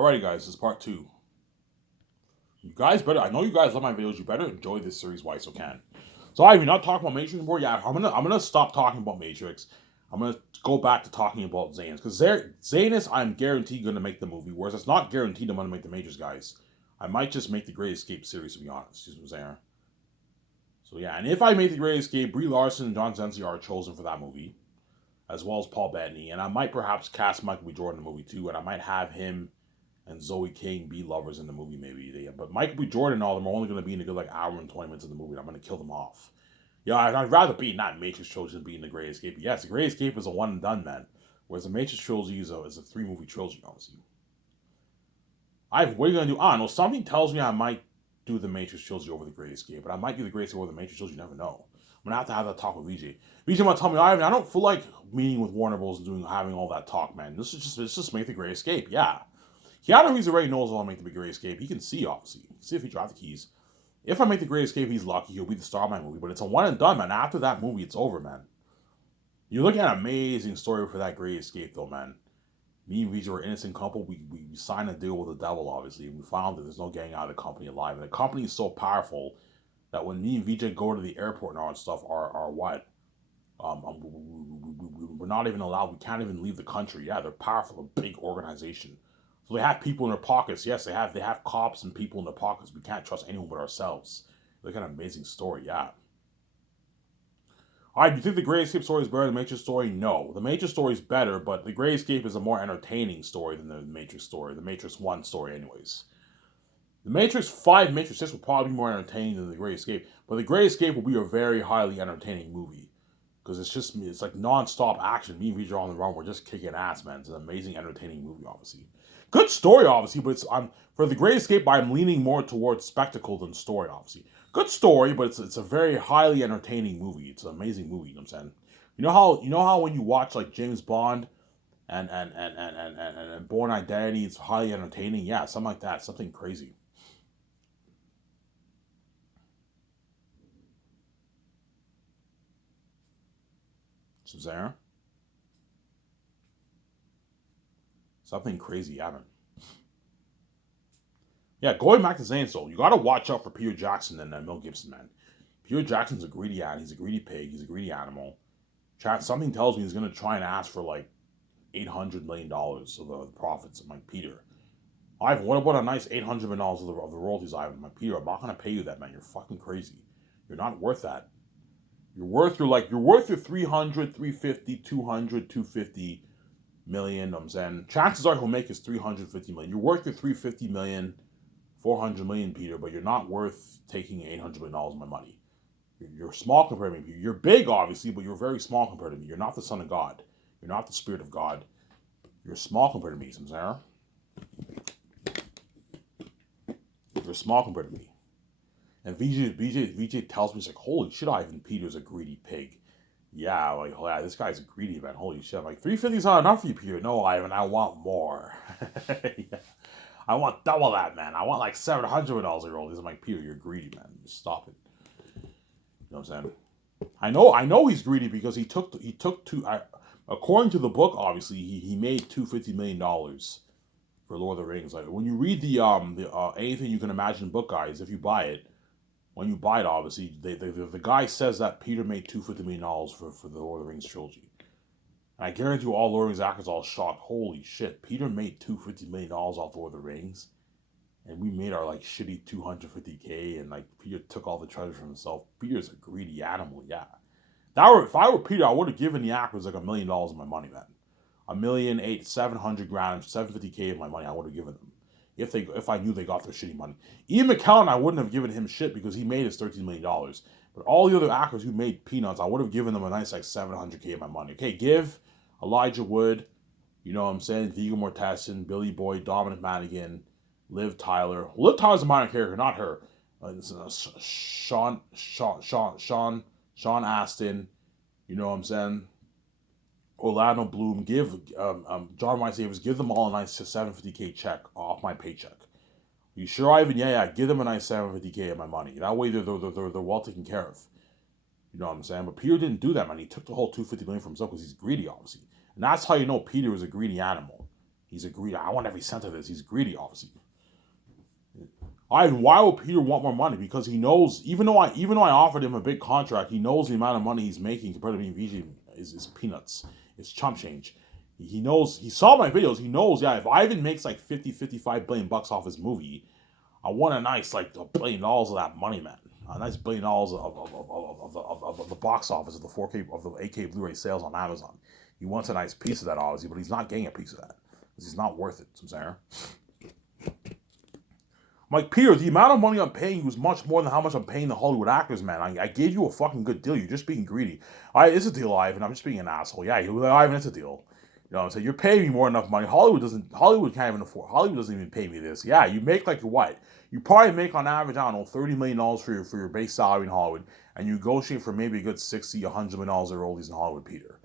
Alrighty, guys, this is part two. You guys better. I know you guys love my videos. You better enjoy this series while you can. So, I mean, not talking about Matrix anymore. Yeah, I'm gonna stop talking about Matrix. I'm gonna go back to talking about Zanus because Zanus, I'm guaranteed gonna make the movie. Whereas it's not guaranteed I'm gonna make the Matrix, guys. I might just make the Great Escape series, to be honest. You know what I'm saying? So yeah, and if I make the Great Escape, Brie Larson and John Cenci are chosen for that movie, as well as Paul Bettany, and I might perhaps cast Michael B. Jordan in the movie too, and I might have him and Zoe King be lovers in the movie, maybe. But Michael B. Jordan and all of them are only going to be in a good like hour and 20 minutes of the movie, and I'm going to kill them off. Yeah, I'd rather be in that Matrix trilogy than be in the Great Escape. Yes, the Great Escape is a one and done, man. Whereas the Matrix trilogy is a three movie trilogy, obviously. What are you going to do? I don't know. Something tells me I might do the Matrix trilogy over the Great Escape, but I might do the Great Escape over the Matrix trilogy. You never know. I'm going to have that talk with VJ. VJ might tell me, I don't feel like meeting with Warner Bros. And having all that talk, man. Let's just make the Great Escape. Yeah. Keanu Reeves already knows I'll make the Great Escape. He can see, obviously. He can see if he dropped the keys. If I make the Great Escape, he's lucky. He'll be the star of my movie. But it's a one and done, man. After that movie, it's over, man. You're looking at an amazing story for that Great Escape, though, man. Me and Vijay were an innocent couple. We signed a deal with the devil, obviously. We found that there's no getting out of the company alive. And the company is so powerful that when me and Vijay go to the airport and all that stuff, are what? We're not even allowed. We can't even leave the country. Yeah, they're powerful, a big organization. So they have people in their pockets. Yes, they have cops and people in their pockets. We can't trust anyone but ourselves. Look at an amazing story. Yeah. All right. Do you think the Great Escape story is better than the Matrix story? No, the Matrix story is better, but the Great Escape is a more entertaining story than the Matrix story. The Matrix One story, anyways. The Matrix 5, Matrix 6 will probably be more entertaining than The Great Escape, but The Great Escape will be a very highly entertaining movie because it's like non-stop action. Me and Vijay are on the run. We're just kicking ass, man. It's an amazing, entertaining movie, obviously. Good story, obviously, but for The Great Escape, I'm leaning more towards spectacle than story, obviously. Good story, but it's a very highly entertaining movie. It's an amazing movie. You know what I'm saying? You know how when you watch like James Bond and Born Identity, it's highly entertaining. Yeah, something like that, something crazy. Suzanne, something crazy happened. Yeah, going back to Zane Soul, you gotta watch out for Peter Jackson and Mel Gibson, man. Peter Jackson's a greedy animal. He's a greedy pig. He's a greedy animal. Chat. Something tells me he's gonna try and ask for like $800 million of the profits of my Peter. Ivan, what about a nice $800 million of the royalties, Ivan? My Peter, I'm not gonna pay you that, man. You're fucking crazy. You're not worth that. You're worth your 300, 350, 200, 250 million. I'm saying chances are he'll make his 350 million. You're worth your 350 million, 400 million, Peter, but you're not worth taking $800 million of my money. You're small compared to me. You're big, obviously, but you're very small compared to me. You're not the Son of God. You're not the Spirit of God. You're small compared to me, Samsara. You're small compared to me. And VJ tells me, he's like, holy shit, Ivan Peter's a greedy pig. Yeah, like, oh, yeah, this guy's a greedy, man. Holy shit. I'm like, 350 is not enough for you, Peter. No, Ivan, I want more. Yeah. I want double that, man. I want like $700 a roll. He's like, Peter, you're greedy, man. Just stop it. You know what I'm saying? I know he's greedy because he took two. According to the book, obviously, he made $250 million for Lord of the Rings. Like when you read the anything you can imagine book, guys, if you buy it, when you buy it, obviously, the guy says that Peter made $250 million for the Lord of the Rings trilogy. And I guarantee you, all Lord of the Rings actors all shocked. Holy shit, Peter made $250 million off Lord of the Rings, and we made our like shitty 250K, and like Peter took all the treasure for himself. Peter's a greedy animal, yeah. If I were Peter, I would have given the actors like $1 million of my money, man. A million, 700 grand, 750K of my money, I would have given them. If I knew they got their shitty money. Ian McKellen, I wouldn't have given him shit because he made his $13 million. But all the other actors who made peanuts, I would have given them a nice like 700K of my money. Okay, give Elijah Wood, you know what I'm saying, Viggo Mortensen, Billy Boyd, Dominic Monaghan, Liv Tyler. Liv Tyler's a minor character, not her. Sean Astin, you know what I'm saying? Orlando Bloom, give John Wayne Davis, give them all a nice 750K check off my paycheck. You sure, Ivan? Yeah, give them a nice 750K of my money. That way they're well taken care of. You know what I'm saying? But Peter didn't do that, man. He took the whole 250 million for himself because he's greedy, obviously. And that's how you know Peter is a greedy animal. He's a greedy. I want every cent of this. He's greedy, obviously. Why would Peter want more money? Because he knows, even though I offered him a big contract, he knows the amount of money he's making compared to me and VJ is peanuts. It's chump change. He knows, he saw my videos, he knows, yeah, if Ivan makes like 55 billion bucks off his movie, I want a nice like $1 billion of that money, man. A nice $1 billion of the box office of the 4K of the 8K Blu-ray sales on Amazon. He wants a nice piece of that, obviously, but he's not getting a piece of that because he's not worth it. I'm saying. Like, Peter, the amount of money I'm paying you is much more than how much I'm paying the Hollywood actors, man. I gave you a fucking good deal. You're just being greedy. It's a deal, Ivan. I'm just being an asshole. Yeah, you're like, Ivan, it's a deal. You know what I'm saying? You're paying me more than enough money. Hollywood can't even afford. Hollywood doesn't even pay me this. Yeah, you make like what? You probably make on average, I don't know, $30 million for your base salary in Hollywood, and you negotiate for maybe a good $60, $100 million of royalties in Hollywood, Peter.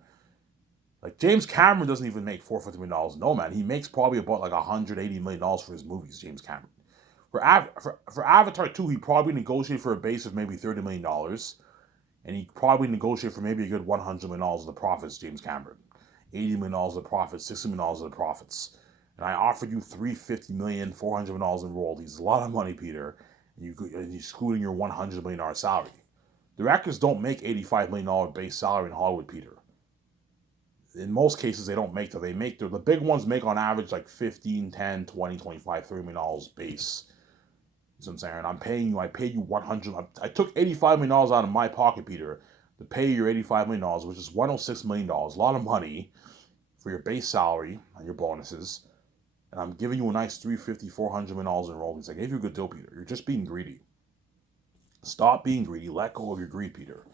Like, James Cameron doesn't even make $450 million. No, man. He makes probably about like $180 million for his movies, James Cameron. For Avatar 2, he probably negotiated for a base of maybe $30 million. And he probably negotiated for maybe a good $100 million of the profits, James Cameron. $80 million of the profits, $60 million of the profits. And I offered you $350 million, $400 million in royalties. A lot of money, Peter. And you're excluding your $100 million salary. The actors don't make $85 million base salary in Hollywood, Peter. In most cases, they don't make that. The big ones make on average like 15, 10, 20, 25, $30 million base. You know what I'm saying? I paid you $100. I took $85 million out of my pocket, Peter, to pay your $85 million, which is $106 million. A lot of money for your base salary and your bonuses. And I'm giving you a nice $350, $400 million in royalties. I gave you a good deal, Peter. You're just being greedy. Stop being greedy. Let go of your greed, Peter.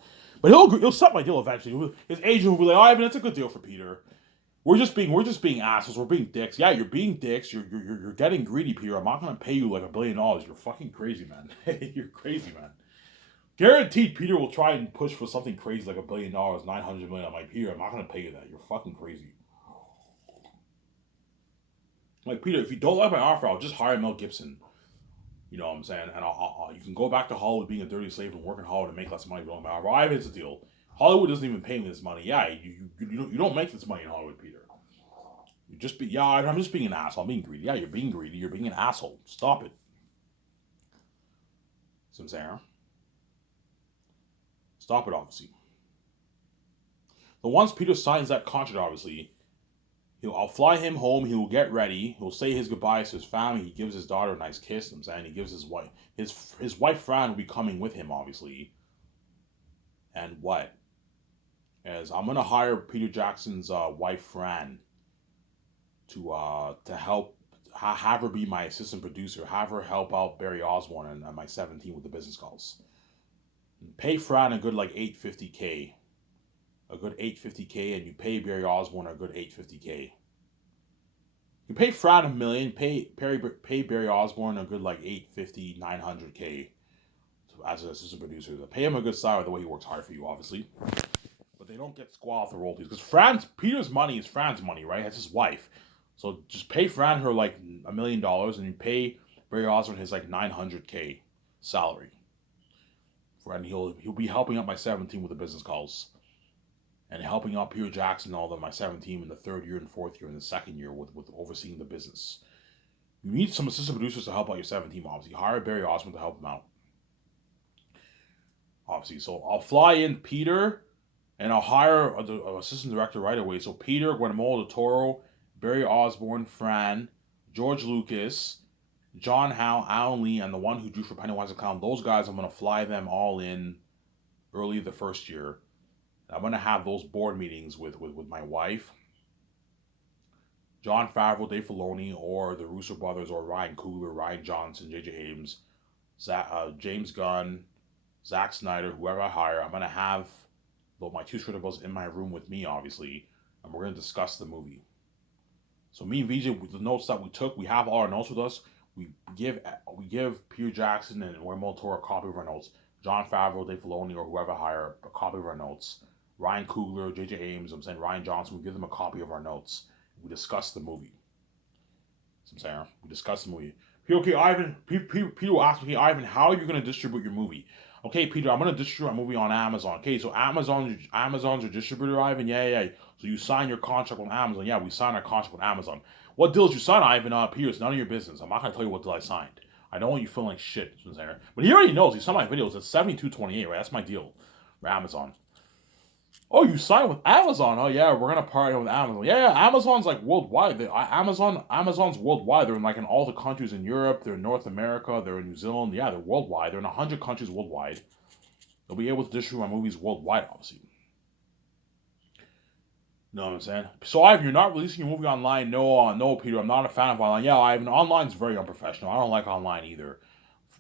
But he'll set my deal eventually. His agent will be like, "Oh, Ivan, that's a good deal for Peter. We're just being assholes. We're being dicks. Yeah, you're being dicks. You're getting greedy, Peter. I'm not gonna pay you like $1 billion. You're fucking crazy, man. You're crazy, man. Guaranteed, Peter will try and push for something crazy like $1 billion, $900 million. I'm like, Peter, I'm not gonna pay you that. You're fucking crazy. Like, Peter, if you don't like my offer, I'll just hire Mel Gibson. You know what I'm saying? And you can go back to Hollywood being a dirty slave and working hard and make less money. Don't matter. Well, it's a deal. Hollywood doesn't even pay me this money. Yeah, you don't make this money in Hollywood, Peter. I'm just being an asshole. I'm being greedy. Yeah, you're being greedy. You're being an asshole. Stop it. See what I'm saying? Stop it, obviously. But once Peter signs that contract, obviously, I'll fly him home. He will get ready. He'll say his goodbyes to his family. He gives his daughter a nice kiss. I'm saying he gives his wife. His wife Fran will be coming with him, obviously. And what? As I'm gonna hire Peter Jackson's wife Fran to help have her be my assistant producer. Have her help out Barry Osborne and my 17 with the business calls. Pay Fran a good like $850K. A good $850K, and you pay Barry Osborne a good $850K. You pay Fran $1 million, pay Barry Osborne a good like $850, $900K as an assistant producer. Pay him a good salary the way he works hard for you, obviously. But they don't get squat off the royalties because Peter's money is Fran's money, right? That's his wife. So just pay Fran her like $1 million, and you pay Barry Osborne his like $900K salary. And he'll be helping out my 17 with the business calls. And helping out Peter Jackson and all of my 17 in the third year and fourth year and the second year with overseeing the business. You need some assistant producers to help out your 17, obviously. Hire Barry Osborne to help him out. Obviously. So I'll fly in Peter, and I'll hire an assistant director right away. So Peter, Guillermo del Toro, Barry Osborne, Fran, George Lucas, John Howe, Alan Lee, and the one who drew for Pennywise the Clown. Those guys, I'm going to fly them all in early the first year. I'm going to have those board meetings with my wife, Jon Favreau, Dave Filoni, or the Russo brothers, or Ryan Coogler, Rian Johnson, J.J. Abrams, James Gunn, Zack Snyder, whoever I hire. I'm going to have my two scriptables in my room with me, obviously, and we're going to discuss the movie. So me and VJ, with the notes that we took, we have all our notes with us. We give Peter Jackson and Guillermo del Toro a copy of our notes. Jon Favreau, Dave Filoni, or whoever I hire, a copy of our notes. Ryan Coogler, J.J. Abrams, I'm saying Rian Johnson, we give them a copy of our notes. We discuss the movie. So I'm saying, we discuss the movie. Okay, Ivan, Peter will ask me, okay, Ivan, how are you going to distribute your movie? Okay, Peter, I'm going to distribute my movie on Amazon. Okay, so Amazon's your distributor, Ivan? Yeah. So you sign your contract with Amazon. Yeah, we sign our contract with Amazon. What deal did you sign, Ivan? Peter, it's none of your business. I'm not gonna tell you what deal I signed. I don't want you feeling like shit, but he already knows. He saw my videos at 72.28, right? That's my deal for Amazon. Oh, you signed with Amazon? Oh yeah, we're gonna partner with Amazon. Yeah, Amazon's like worldwide. Amazon's worldwide. They're in like in all the countries in Europe. They're in North America. They're in New Zealand. Yeah, they're worldwide. They're in 100 countries worldwide. They'll be able to distribute my movies worldwide, obviously. You know what I'm saying? So Ivan, you're not releasing your movie online. No, Peter, I'm not a fan of online. Yeah, Ivan, online's very unprofessional. I don't like online either.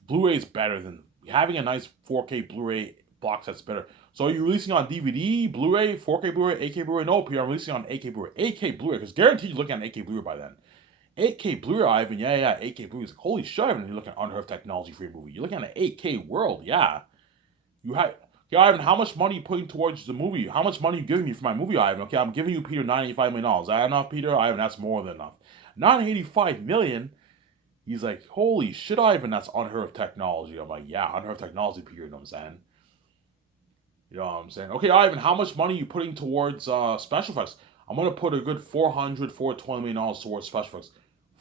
Blu-ray is better than having a nice 4K Blu-ray box set's better. So are you releasing on DVD, Blu-ray, 4K Blu-ray, 8K Blu-ray? No, Peter, I'm releasing on 8K Blu-ray. 8K Blu-ray, because guaranteed you're looking at 8K Blu-ray by then. 8K Blu-ray, Ivan, yeah, 8K Blu-ray. Like, holy shit, Ivan, you're looking at unheard of technology for your movie. You're looking at an 8K world, yeah. Okay, Ivan, how much money are you putting towards the movie? How much money are you giving me for my movie, Ivan? Okay, I'm giving you, Peter, $985 million. Is that enough, Peter? Ivan, that's more than enough. $985 million? He's like, holy shit, Ivan, that's unheard of technology. I'm like, yeah, unheard of technology, Peter, you know what I'm saying? You know what I'm saying? Okay, Ivan, how much money are you putting towards special effects? I'm going to put a good $420 million towards special effects.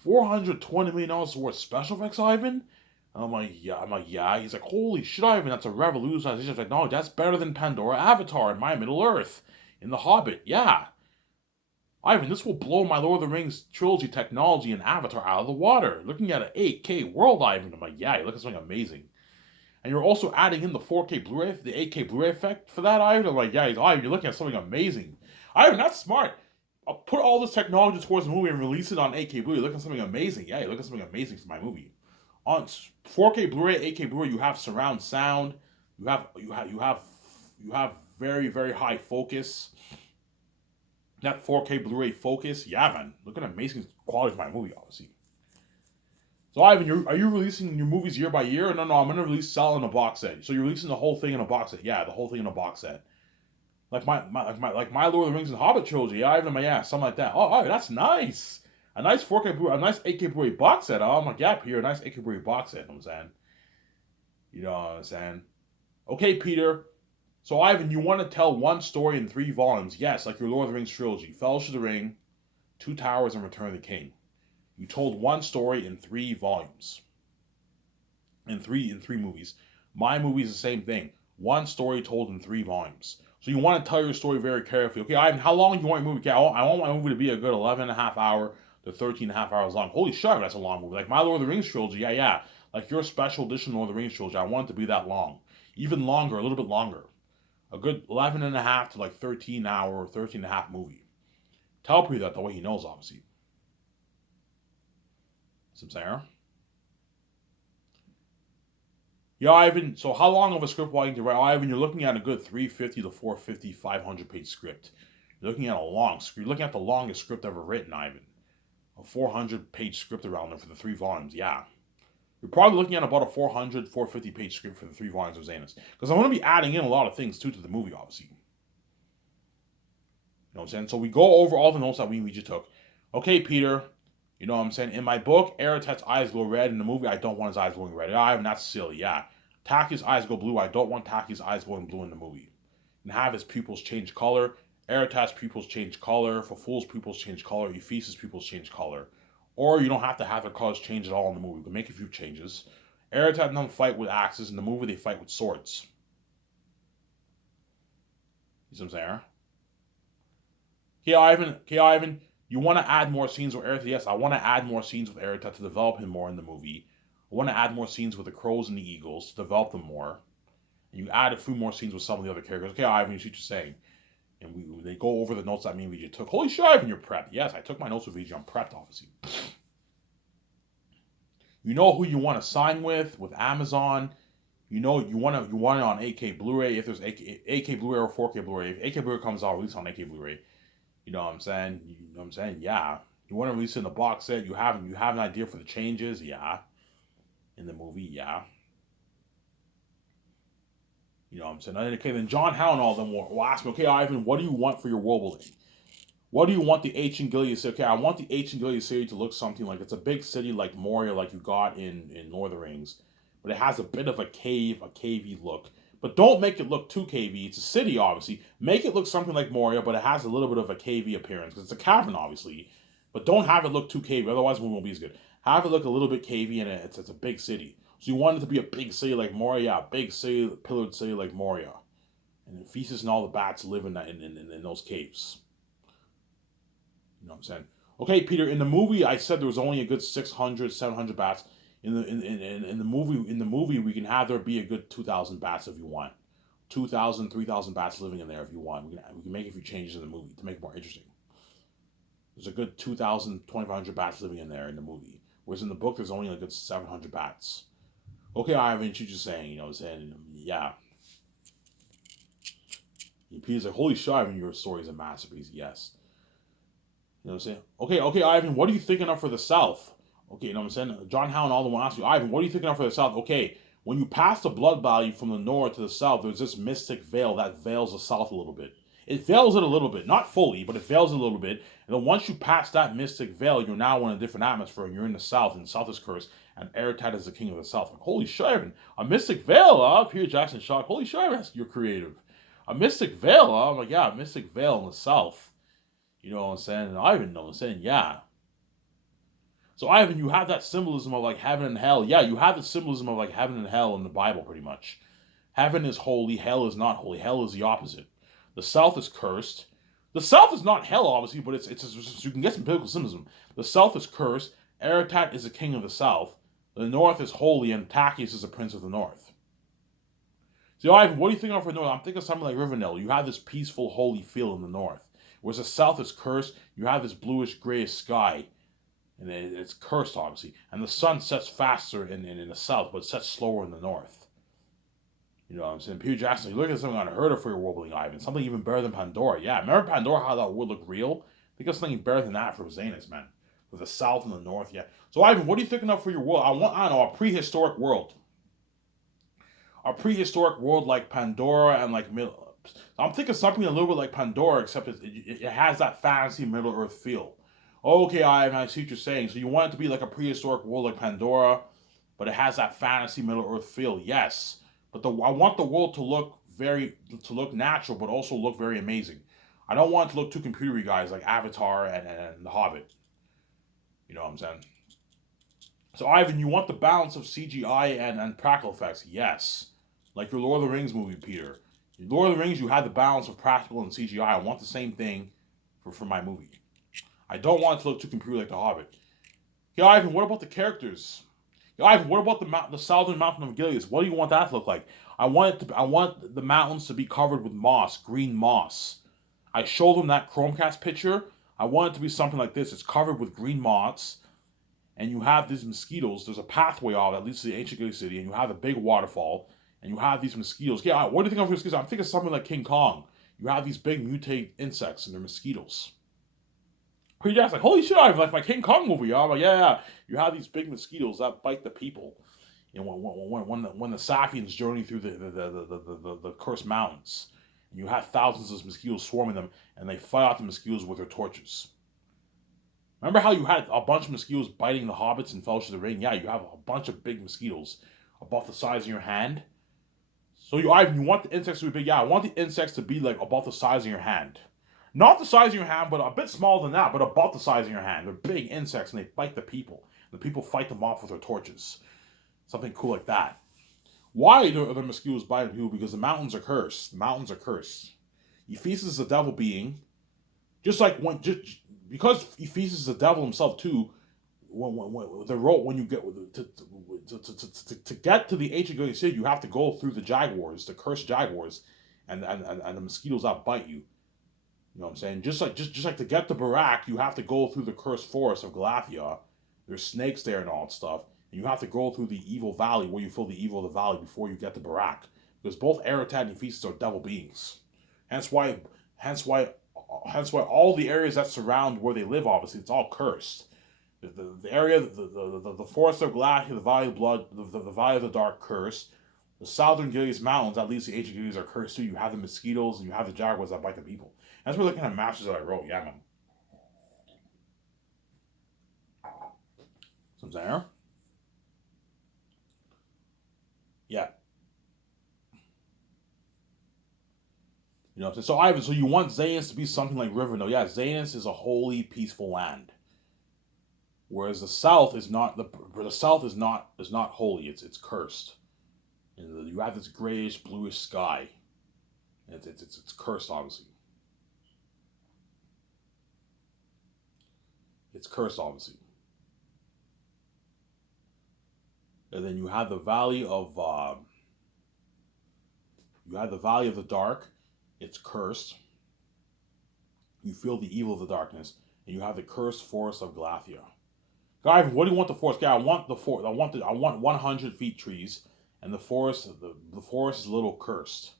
$420 million towards special effects, Ivan? I'm like, yeah. He's like, holy shit, Ivan, that's a revolutionization of technology. That's better than Pandora, Avatar, and My Middle Earth, in The Hobbit. Yeah. Ivan, this will blow my Lord of the Rings trilogy technology and Avatar out of the water. Looking at an 8K world, Ivan. I'm like, yeah, you look at something amazing. And you're also adding in the 4K Blu-ray, the 8K Blu-ray effect for that, Ivan. I'm like, yeah, Ivan, you're looking at something amazing. Ivan, that's smart. I'll put all this technology towards the movie and release it on 8K Blu-ray. You're looking at something amazing. Yeah, you're looking at something amazing for my movie. On 4K Blu-ray, 8K Blu-ray, you have surround sound. You have very, very high focus. That 4K Blu-ray focus, yeah, man. Look at amazing quality of my movie, obviously. So, Ivan, are you releasing your movies year by year? No, I'm gonna sell in a box set. So you're releasing the whole thing in a box set? Yeah, the whole thing in a box set. Like my Lord of the Rings and Hobbit trilogy. Yeah, Ivan, something like that. Oh, that's nice. A nice 4K Blu-ray, a nice 8K Blu-ray box set. Oh, I'm like, yeah, Peter, a nice 8K Blu-ray box set. You know what I'm saying? You know what I'm saying? Okay, Peter. So, Ivan, you want to tell one story in 3 volumes. Yes, like your Lord of the Rings trilogy. Fellowship of the Ring, Two Towers, and Return of the King. You told one story in 3 volumes. In three movies. My movie is the same thing. One story told in 3 volumes. So you want to tell your story very carefully. Okay, Ivan, how long do you want your movie? Okay, I want my movie to be a good 11 and a half hour to 13 and a half hours long. Holy shit, that's a long movie. Like my Lord of the Rings trilogy, yeah. Like your special edition Lord of the Rings trilogy, I want it to be that long. Even longer, a little bit longer. A good 11 and a half to like 13 hour, 13 and a half movie. Tell Peter that the way he knows, obviously. Some Sarah. Yeah, Ivan, so how long of a script will I need to write? Ivan, you're looking at a good 350 to 450, 500 page script. You're looking at a long script. You're looking at the longest script ever written, Ivan. A 400 page script around there for the 3 volumes, yeah. You're probably looking at about a 400, 450 page script for the 3 volumes of Xanus. Because I'm going to be adding in a lot of things, too, to the movie, obviously. You know what I'm saying? So we go over all the notes that we just took. Okay, Peter. You know what I'm saying? In my book, Aratet's eyes go red. In the movie, I don't want his eyes going red. Ivan, that's silly, yeah. Taki's eyes go blue. I don't want Taki's eyes going blue in the movie. And have his pupils change color. Aratet's pupils change color. Faful's pupils change color. Ephesus' pupils change color. Or you don't have to have their colors change at all in the movie. You can make a few changes. Aratet and them fight with axes. In the movie, they fight with swords. You see what I'm saying? Okay, Ivan. You want to add more scenes with Aratet? Yes, I want to add more scenes with Aratet to develop him more in the movie. I want to add more scenes with the crows and the eagles to develop them more. And you add a few more scenes with some of the other characters. Okay, Ivan, you see what you're saying. And they go over the notes that me and VJ took. Holy shit, Ivan, you're prepped. Yes, I took my notes with VJ. I'm prepped, obviously. You know who you want to sign with Amazon. You know you want it on 8K Blu-ray if there's 8K Blu-ray or 4K Blu-ray. If 8K Blu-ray comes out, release on 8K Blu-ray. You know what I'm saying? Yeah. You want to release it in the box set. You have an idea for the changes. Yeah. In the movie. Yeah. You know what I'm saying? Okay, then John Howe and all of them will ask me, okay, Ivan, what do you want for your world building? What do you want the ancient Gilead city? Okay, I want the ancient Gilead city to look something like it's a big city like Moria, like you got in Lord of the Rings. But it has a bit of a cavey look. But don't make it look too cavey. It's a city, obviously. Make it look something like Moria, but it has a little bit of a cavey appearance. Because it's a cavern, obviously. But don't have it look too cavey, otherwise the movie won't be as good. Have it look a little bit cavey, and it's a big city. So you want it to be a big city like Moria, yeah, big city, pillared city like Moria. And Theseus and all the bats live in those caves. You know what I'm saying? Okay, Peter. In the movie, I said there was only a good 600, 700 bats. In the movie, we can have there be a good 2,000 bats if you want. 2,000, 3,000 bats living in there if you want. We can make a few changes in the movie to make it more interesting. There's a good 2,000, 2,500 bats living in there in the movie. Whereas in the book, there's only a good 700 bats. Okay, Ivan, you're just saying, you know what I'm saying? Yeah. Peter's like, holy shit, Ivan, your story is a masterpiece. Yes. You know what I'm saying? Okay, Ivan, what are you thinking of for the South? Okay, you know what I'm saying? John Howe and all the one ask you, Ivan, what are you thinking of for the South? Okay, when you pass the blood valley from the north to the south, there's this mystic veil that veils the South a little bit. It veils it a little bit, not fully, but it veils it a little bit. And then once you pass that mystic veil, you're now in a different atmosphere, and you're in the South, and the South is cursed, and Eretat is the king of the South. Like, holy shit, Ivan, a mystic veil, huh? Peter Jackson shocked. Holy shit, Ivan, you're creative. A mystic veil, huh? I'm like, yeah, a mystic veil in the South. You know what I'm saying? And Ivan, know what I'm saying? Yeah. So Ivan, you have that symbolism of like heaven and hell. Yeah, you have the symbolism of like heaven and hell in the Bible pretty much. Heaven is holy, hell is not holy. Hell is the opposite. The South is cursed. The South is not hell, obviously, but it's you can get some biblical symbolism. The South is cursed. Eretat is the king of the South. The North is holy, and Tachys is the prince of the North. So Ivan, what do you think of for the North? I'm thinking something like Rivendell. You have this peaceful, holy feel in the North. Whereas the South is cursed, you have this bluish, grayish sky. And it's cursed, obviously. And the sun sets faster in the South, but it sets slower in the North. You know what I'm saying? Peter Jackson, you look at something unheard of for your world-building, Ivan. Something even better than Pandora. Yeah, remember Pandora, how that would look real? Think of something better than that for Xanus, man. With the South and the North, yeah. So, Ivan, what are you thinking of for your world? I don't know, a prehistoric world. A prehistoric world like Pandora and like I'm thinking something a little bit like Pandora, except it has that fantasy Middle Earth feel. Okay, I see what you're saying. So you want it to be like a prehistoric world like Pandora, but it has that fantasy Middle Earth feel. Yes, but I want the world to look natural, but also look very amazing. I don't want it to look too computery, guys, like Avatar and The Hobbit. You know what I'm saying? So Ivan, you want the balance of CGI and practical effects? Yes, like your Lord of the Rings movie, Peter. In Lord of the Rings, you had the balance of practical and CGI. I want the same thing for my movie. I don't want it to look too computer like The Hobbit. Yeah, Ivan, what about the characters? Yeah, Ivan, what about the southern mountain of Gilead? What do you want that to look like? I want the mountains to be covered with moss, green moss. I showed them that Chromecast picture. I want it to be something like this. It's covered with green moss, and you have these mosquitoes. There's a pathway off that leads to the ancient Gilead city, and you have a big waterfall, and you have these mosquitoes. Yeah, what do you think of mosquitoes? I'm thinking something like King Kong. You have these big mutated insects, and they're mosquitoes. Peter Jackson's like, holy shit, I have like my King Kong movie. I'm like, yeah. You have these big mosquitoes that bite the people. You know, when the Safians journey through the cursed mountains, you have thousands of mosquitoes swarming them, and they fight out the mosquitoes with their torches. Remember how you had a bunch of mosquitoes biting the hobbits in Fellowship of the Ring? Yeah, you have a bunch of big mosquitoes about the size of your hand. So you want the insects to be big. Yeah, I want the insects to be like about the size of your hand. Not the size of your hand, but a bit smaller than that, but about the size of your hand. They're big insects, and they bite the people. The people fight them off with their torches. Something cool like that. Why are the mosquitoes biting people? Because the mountains are cursed. The mountains are cursed. Ephesus is a devil being. Because Ephesus is a devil himself too. When you get to get to the ancient Gilead city, you have to go through the jaguars, the cursed jaguars, and the mosquitoes that bite you. You know what I'm saying? Just like to get to Barak, you have to go through the cursed forest of Galathia. There's snakes there and all that stuff. And you have to go through the evil valley where you feel the evil of the valley before you get to Barak. Because both Eretat and Ephesus are devil beings. Hence why all the areas that surround where they live, obviously, it's all cursed. The area, the forest of Galathia, the valley of blood, the valley of the dark, cursed. The southern Gilead mountains, at least the ancient Gilead, are cursed too. You have the mosquitoes and you have the jaguars that bite the people. That's really the kind of masters that I wrote. Yeah, man. Some there. Yeah. You know what I'm saying? So Ivan, so you want Xanus to be something like Rivendell. Yeah, Xanus is a holy, peaceful land. Whereas the South is not the South is not holy. It's cursed. And you have this grayish bluish sky, and it's cursed. Obviously, it's cursed. Obviously, and then you have the Valley of the Dark. It's cursed. You feel the evil of the darkness, and you have the cursed forest of Galathia. Guy, what do you want the forest? Yeah, I want the forest. I want 100 feet trees, and the forest is a little cursed.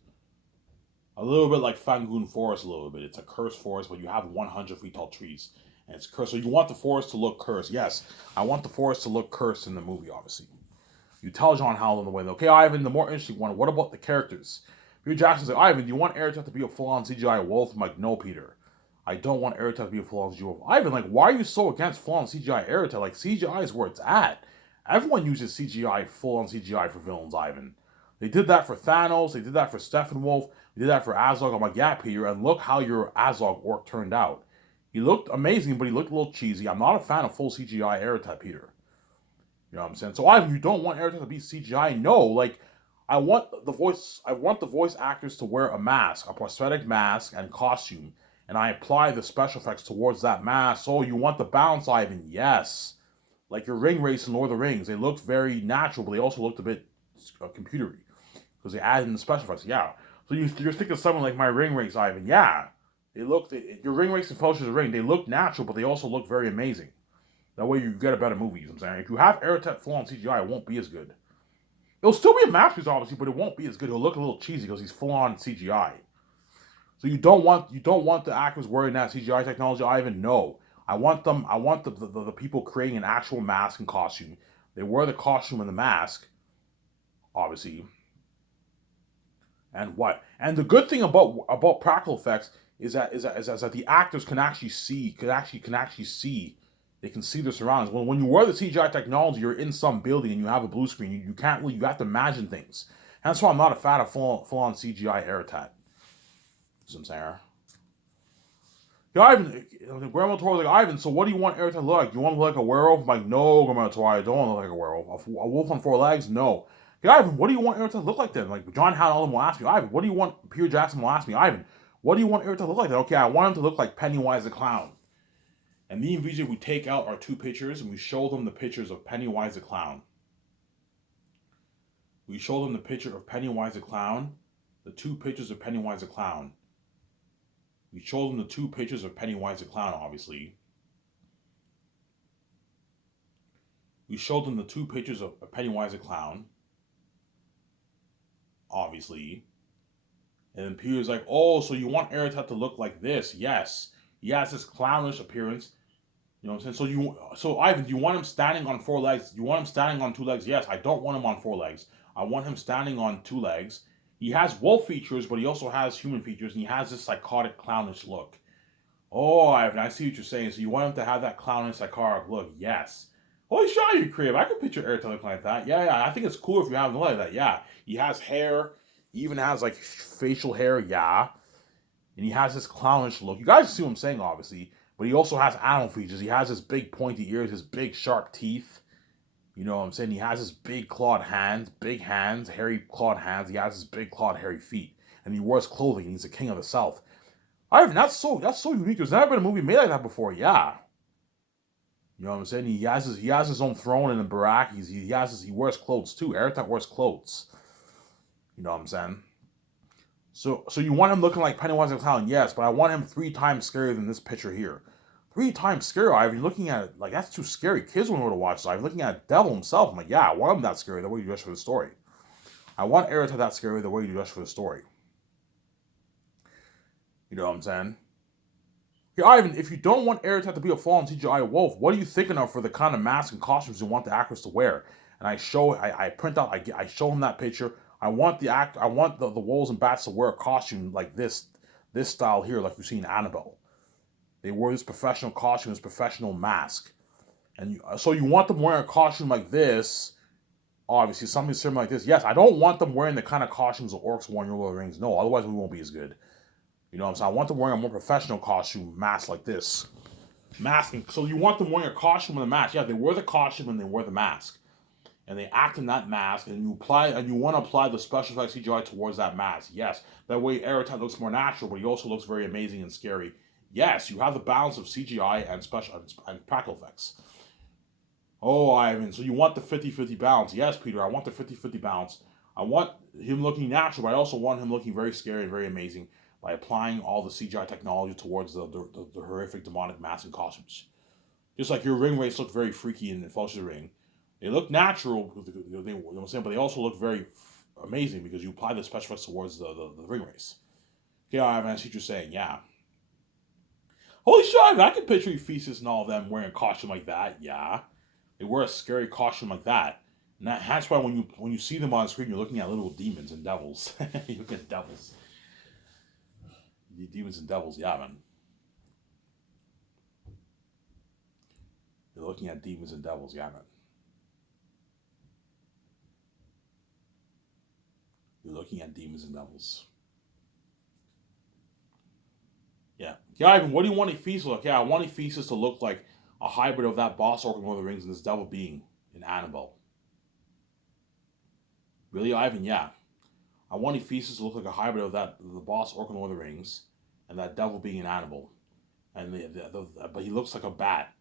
A little bit like Fangoon Forest, a little bit. It's a cursed forest, but you have 100 feet tall trees, and it's cursed. So you want the forest to look cursed? Yes, I want the forest to look cursed in the movie. Obviously, you tell John Howland the way. Okay, Ivan, the more interesting one. What about the characters? Peter Jackson's like, Ivan, do you want Aerotech to be a full-on CGI wolf? I'm like, no, Peter. I don't want Aerotech to be a full-on CGI wolf. Ivan, like, why are you so against full-on CGI Aerotech? Like, CGI is where it's at. Everyone uses CGI, full-on CGI for villains, Ivan. They did that for Thanos. They did that for Steppenwolf. They did that for Azog. I'm like, yeah, Peter, and look how your Azog orc turned out. He looked amazing, but he looked a little cheesy. I'm not a fan of full CGI Aerotech, Peter. You know what I'm saying? So Ivan, you don't want Aerotech to be CGI? No, like I want the voice actors to wear a mask, a prosthetic mask and costume, and I apply the special effects towards that mask. So you want the balance, Ivan? Yes. Like your ring race in Lord of the Rings, they looked very natural, but they also looked a bit computery because they added in the special effects. Yeah. So you're thinking of something like my ring race, Ivan? Yeah. Your ring race and Fellowship of the Ring. They look natural, but they also look very amazing. That way you get a better movie. You know what I'm saying, if you have Aerotech full on CGI, it won't be as good. It'll still be a masterpiece, obviously, but it won't be as good. He'll look a little cheesy because he's full on CGI. So you don't want the actors wearing that CGI technology. I even know. I want the people creating an actual mask and costume. They wear the costume and the mask, obviously. And what? And the good thing about practical effects is that the actors can actually see. They can see their surroundings. When you wear the CGI technology, you're in some building and you have a blue screen. You can't really. You have to imagine things. And that's why I'm not a fan of full on CGI Aerotech. You know what I'm saying? Yeah, Ivan, Grandma Tor was like, Ivan, so what do you want Aerotech to look like? You want him to look like a werewolf? I'm like, no, Grandma Tor, I don't want to look like a werewolf. A wolf on four legs? No. Yeah, Ivan, what do you want Aerotech to look like then? Like, John Howland will ask me, Ivan, what do you want? Peter Jackson will ask me, Ivan, what do you want Aerotech to look like then? Okay, I want him to look like Pennywise the Clown. And me and VJ, we take out our two pictures and we show them the pictures of Pennywise the Clown. We show them the picture of Pennywise the Clown, the two pictures of Pennywise the Clown. We showed them the two pictures of Pennywise the Clown, obviously. We showed them the two pictures of Pennywise the Clown, obviously. And then Peter's like, oh, so you want Aerotech to look like this? Yes. He has this clownish appearance. You know what I'm saying? So Ivan, do you want him standing on four legs? Do you want him standing on two legs? Yes, I don't want him on four legs. I want him standing on two legs. He has wolf features, but he also has human features, and he has this psychotic, clownish look. Oh, Ivan, I see what you're saying. So you want him to have that clownish, psychotic look? Yes. Holy shit, you're creative. I can picture Aerotech looking like that. Yeah. I think it's cool if you have him like that. Yeah. He has hair. He even has like facial hair. Yeah. And he has this clownish look. You guys see what I'm saying, obviously. But he also has animal features. He has his big pointy ears, his big sharp teeth. You know what I'm saying? He has his big clawed hands, hairy clawed hands. He has his big clawed hairy feet. And he wears clothing. He's the king of the South. Ivan, that's so unique. There's never been a movie made like that before. Yeah. You know what I'm saying? He has his own throne in the Barak. He wears clothes too. Aerotech wears clothes. You know what I'm saying? So you want him looking like Pennywise the Clown? Yes, but I want him 3 times scarier than this picture here. 3 times scarier, Ivan. You're looking at it like that's too scary. Kids won't know to watch this. I'm looking at Devil himself. I'm like, yeah, I want him that scary. The way you dress for the story. I want Aerotech that scary. The way you dress for the story. You know what I'm saying? Hey, Ivan, if you don't want Aerotech to be a fallen CGI wolf, what are you thinking of for the kind of masks and costumes you want the actors to wear? And I show him that picture. I want the wolves and bats to wear a costume like this style here, like you see in Annabelle. They wear this professional costume, this professional mask. So you want them wearing a costume like this, obviously something similar like this. Yes, I don't want them wearing the kind of costumes the orcs wore in Lord of the Rings. No, otherwise we won't be as good. You know what I'm saying? I want them wearing a more professional costume mask like this. Masking. So you want them wearing a costume and a mask. Yeah, they wear the costume and they wear the mask. And they act in that mask, and you want to apply the special effects CGI towards that mask. Yes, that way Aerotech looks more natural, but he also looks very amazing and scary. Yes, you have the balance of CGI and special and practical effects. Oh, Ivan, so you want the 50-50 balance. Yes, Peter, I want the 50-50 balance. I want him looking natural, but I also want him looking very scary and very amazing by applying all the CGI technology towards the horrific demonic masks and costumes. Just like your ring race look very freaky in Fellowship of the Ring. They look natural, you know what I'm saying, but they also look very amazing because you apply the special effects towards the ring race. Okay, Ivan, I see what you're saying, yeah. Holy shit, I can picture Ephesus and all of them wearing a costume like that, yeah. They wear a scary costume like that. And that's why when you see them on screen, you're looking at little demons and devils. You look at devils. Demons and devils, yeah, man. You're looking at demons and devils, yeah, man. You're looking at demons and devils. Yeah. Yeah, Ivan, what do you want Ephesus to look? Yeah, I want Ephesus to look like a hybrid of that boss orc in Lord of the Rings and this devil being in Annabelle. Really, Ivan? Yeah. I want Ephesus to look like a hybrid of the boss orc in Lord of the Rings and that devil being in Annabelle. And but he looks like a bat.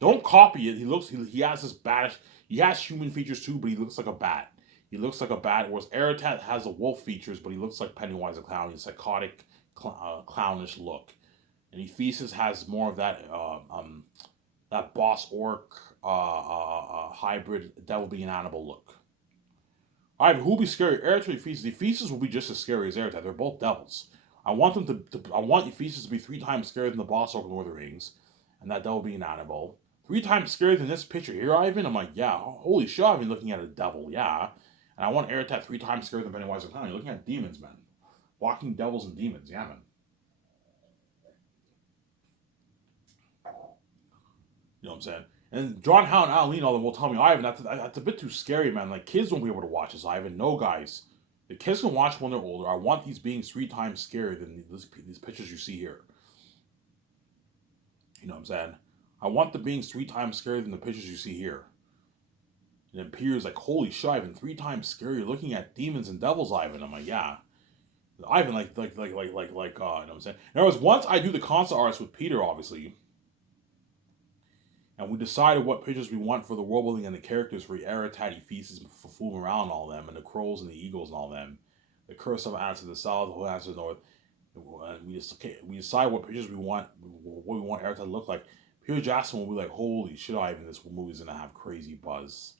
Don't copy it. He has this batish. He has human features too, but he looks like a bat. He looks like a bat. Whereas Aratat has the wolf features, but he looks like Pennywise the clown. He's a psychotic, clownish look. And Ephesus has more of that boss orc hybrid devil being an animal look. Alright, who'll be scary? Aratat or Ephesus? Ephesus will be just as scary as Aratat. They're both devils. I want them I want Ephesus to be 3 times scarier than the boss orc in Lord of the Rings, and that devil being an animal. 3 times scarier than this picture here, Ivan. I'm like, yeah, holy shit, I've been looking at a devil, yeah. And I want Aratat 3 times scarier than Pennywise the Clown. You're looking at demons, man. Walking devils and demons, yeah, man. You know what I'm saying? And John Howe and Aline all them will tell me, Ivan, that's a bit too scary, man. Like, kids won't be able to watch this, Ivan. No, guys. The kids can watch when they're older. I want these beings 3 times scarier than these pictures you see here. You know what I'm saying? I want the beings 3 times scarier than the pictures you see here. And then Peter's like, holy shit, Ivan, 3 times scarier. You're looking at demons and devils, Ivan. I'm like, yeah. Ivan, you know what I'm saying? In other words, once I do the concept arts with Peter, obviously, and we decided what pictures we want for the world building and the characters for Aratat, Ephesus, for fooling around all them, and the crows and the eagles and all them, the curse of Answer to the south, who answers the north. We decide what pictures we want, what we want Aratat to look like. Peter Jackson will be like, holy shit, Ivan, this movie's gonna have crazy buzz.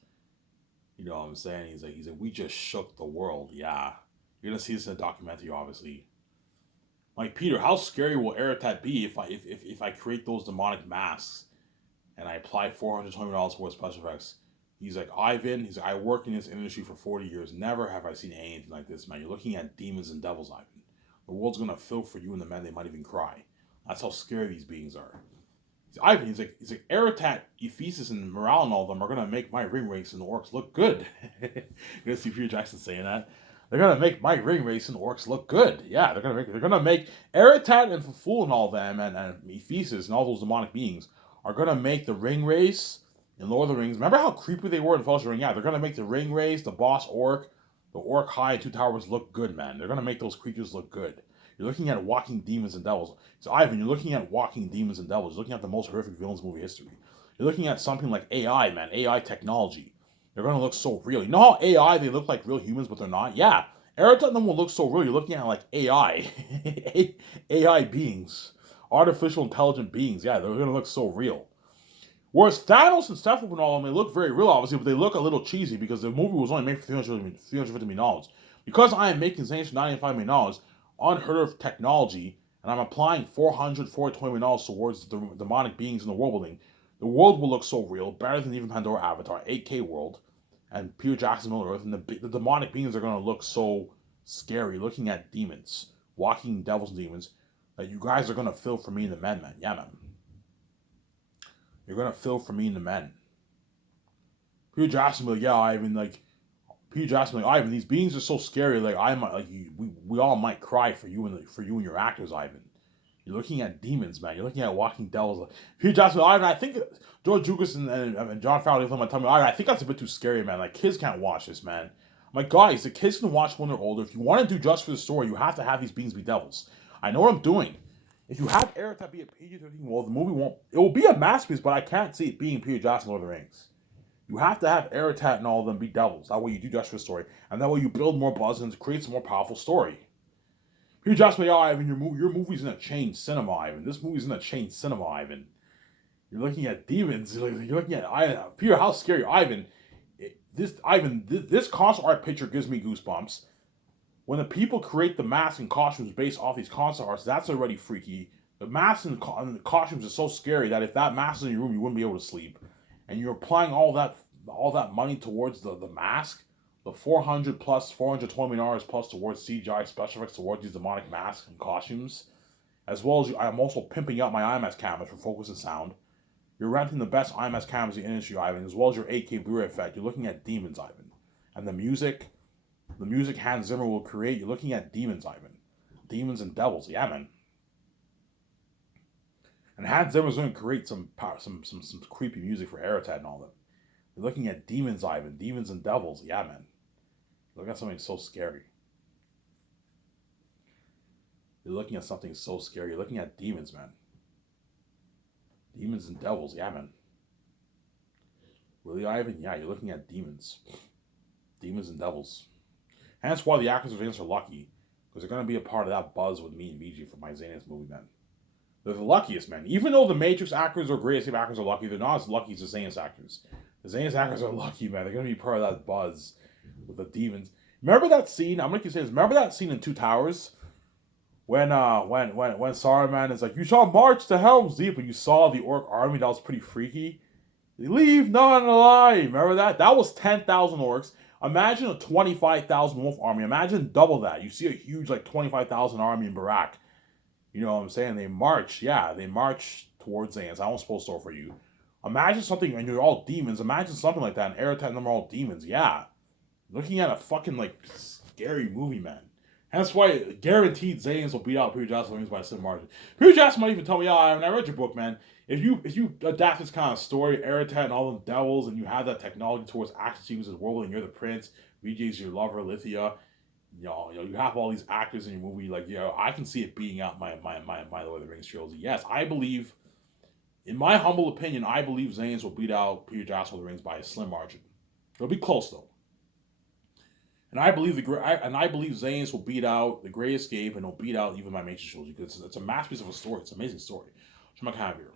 You know what I'm saying? He's like, we just shook the world. Yeah, you're gonna see this in a documentary, obviously. Like, Peter, how scary will Aratat be if I create those demonic masks and I apply $420 for special effects? He's like, Ivan, I worked in this industry for 40 years. Never have I seen anything like this, man. You're looking at demons and devils, Ivan. The world's gonna fill for you and the men. They might even cry. That's how scary these beings are. Ivan, he's like, Aratat, Ephesus, and Morale and all of them are gonna make my ring race and the orcs look good. You're gonna see Peter Jackson saying that. They're gonna make my ring race and orcs look good. Yeah, they're gonna make Aratat and Faful and all them and Ephesus and all those demonic beings are gonna make the ring race in Lord of the Rings. Remember how creepy they were in Fellowship of the Ring? Yeah, they're gonna make the ring race, the boss orc, the orc high, and 2 towers look good, man. They're gonna make those creatures look good. You're looking at walking demons and devils. So, Ivan, you're looking at walking demons and devils. You're looking at the most horrific villains movie history. You're looking at something like AI, man. AI technology. They're going to look so real. You know how AI, they look like real humans, but they're not? Yeah. Aratat will look so real. You're looking at like AI. AI beings. Artificial intelligent beings. Yeah, they're going to look so real. Whereas Thanos and Steppenwolf and all of them, they look very real, obviously, but they look a little cheesy because the movie was only made for $350 million. Because I am making things for $95 million, unheard of technology, and I'm applying $420 million towards the demonic beings in the world building, the world will look so real, better than even Pandora Avatar, 8K world, and Peter Jackson Middle Earth, and the demonic beings are going to look so scary, looking at demons, walking devils and demons, that you guys are going to feel for me and the men, man. Yeah, man. You're going to feel for me and the men. Peter Jackson will be like, yeah, Ivan, like, Peter Jackson, like, Ivan, these beings are so scary. Like, I might, like, we all might cry for you and your actors, Ivan. You're looking at demons, man. You're looking at walking devils. Peter Jackson, I think George Lucas and John Favreau tell me, I think that's a bit too scary, man. Like, kids can't watch this, man. My guys, the kids can watch when they're older. If you want to do just for the story, you have to have these beings be devils. I know what I'm doing. If you have Eric be a PG-13, well, the movie won't. It will be a masterpiece, but I can't see it being Peter Jackson Lord of the Rings. You have to have Eritat and all of them be devils. That way you do just for the story, and that way you build more buzz and create a more powerful story. Peter Jackson, Ivan, your movie's gonna change cinema, Ivan. This movie's gonna change cinema, Ivan. You're looking at demons. You're looking at Ivan. Peter, how scary, Ivan? This concept art picture gives me goosebumps. When the people create the masks and costumes based off these concept arts, that's already freaky. The masks and the costumes are so scary that if that mask is in your room, you wouldn't be able to sleep. And you're applying all that money towards the mask, the $420 million plus towards CGI special effects towards these demonic masks and costumes, as well as I'm also pimping out my IMAX cameras for focus and sound. You're renting the best IMAX cameras in the industry, Ivan, as well as your 8K Blu-ray effect. You're looking at demons, Ivan, and the music Hans Zimmer will create. You're looking at demons, Ivan, demons and devils. Yeah, man. And Hans Zimmer's going to create some creepy music for Eritat and all that. You're looking at demons, Ivan, demons and devils. Yeah, man. Look at something so scary. You're looking at something so scary. You're looking at demons, man. Demons and devils. Yeah, man. Really, Ivan? Yeah, you're looking at demons. Demons and devils. And that's why the actors of Vance are lucky, because they're going to be a part of that buzz with me and BG for my Xanax movie, man. They're the luckiest, man. Even though the Matrix actors or Greatest Escape actors are lucky, they're not as lucky as the Xanax actors. The Xanax actors are lucky, man. They're going to be part of that buzz with the demons. Remember that scene? I'm going to keep saying this. Remember that scene in Two Towers? When Saruman is like, you shall march to Helm's Deep, and you saw the orc army, that was pretty freaky. They leave none alive. Remember that? That was 10,000 orcs. Imagine a 25,000 wolf army. Imagine double that. You see a huge, 25,000 army in Barak. You know what I'm saying? They march. Yeah, they march towards Zans. I won't spoil store for you. Imagine something, and you're all demons. Imagine something like that, and Eritat and them are all demons. Yeah. Looking at a fucking, scary movie, man. That's why guaranteed Zayans will beat out Peter Jackson by a slim margin. Peter Jackson might even tell me, I read your book, man. If you adapt this kind of story, Eritat and all them devils, and you have that technology towards action sequences, world, and you're the prince, VJ's your lover, Lithia, you have all these actors in your movie, I can see it beating out my Lord of the Rings trilogy. Yes, I believe, in my humble opinion, I believe Zayans will beat out Peter Jackson of the Rings by a slim margin. It'll be close though. And I believe Zayans will beat out The Great Escape, and will beat out even my Matrix trilogy, because it's a masterpiece of a story. It's an amazing story. So I'm not kind of here.